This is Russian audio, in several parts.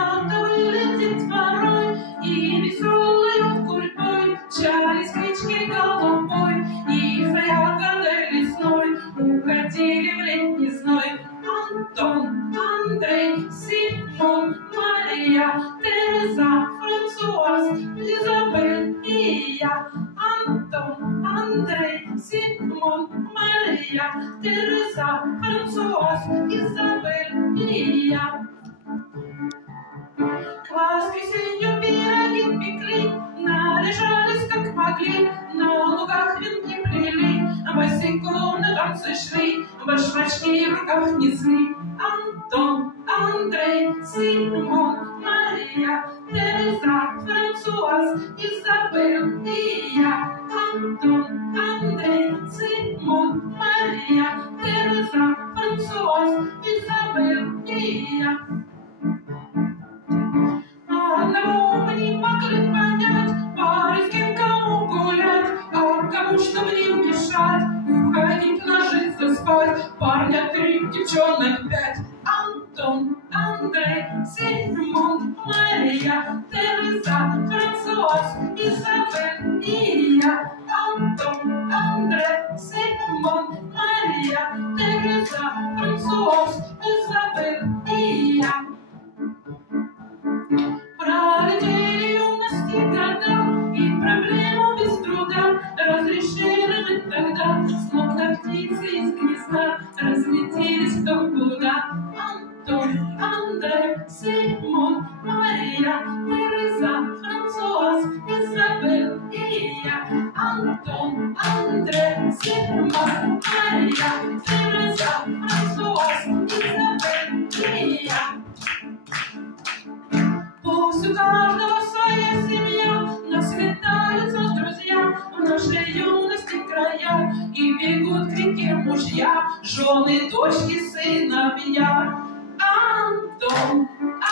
свято вылетит ворой, и веселою гурьбой мчались птички голубой, и за ягодой лесной уходили в летний зной. Антон, Андрей, Симон, Мария, Тереза, Франсуаз, Изабель и я. Антон, Андрей, Симон, Мария, Тереза, Франсуаз, Изабель и я. К воскресенью пироги пекли, наряжались как могли, на лугах венки плели, босиком на танцы шли, башмачки в руках несли. Антон, Андрей, Симон, Мария, Тереза, Франсуаз, Изабель и я. Антон, Андрей, Симон, Мария, Тереза, Франсуаз, Изабель и я. Одному мы не могли понять, пары с кем кому гулять, а кому чтобы не мешать, уходить ложиться спать. Парня 3, девчонок 5. Антон, Андрей, Симон, Мария, Тереза, Франсуаз, Изабель и я. Антон, Андрей, Симон, Мария, Тереза, Франсуаз, Изабель и я. Пролетели юности года, и проблему без труда разрешили мы тогда. Словно птицы из гнезда разлетелись кто куда. Антон, Андрей, Симон, Мария, Тереза, Франсуаз, Изабель и я. Антон, Андрей, Симон, Мария, Тереза, Франсуаз, Изабель и я. Пусть у каждого своя семья, но слетаются друзья в нашей юности края, и бегут к реке мужья, жены, дочки, сыновья. Антон,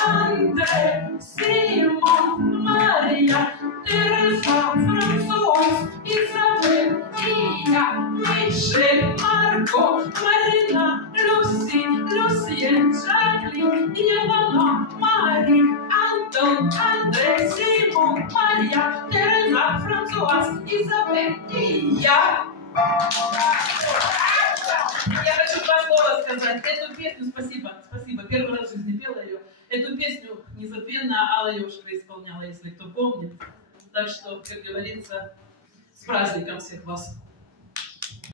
Андрей, Симон, Мария, Тереза, Франсуаз, Изабель и я. Мишель, Марко, Марина, Люси, Люсьен, Жаклин, Евана, Мари. Антон, Андрей, Симон, Мария, Тереза, Франсуаз, Изабель и я. Я хочу 2 слова сказать. Эту песню, спасибо, первый раз в жизни пела ее. Эту песню незабвенно Алла Ёшкина исполняла, если кто помнит. Так что, как говорится, с праздником всех вас.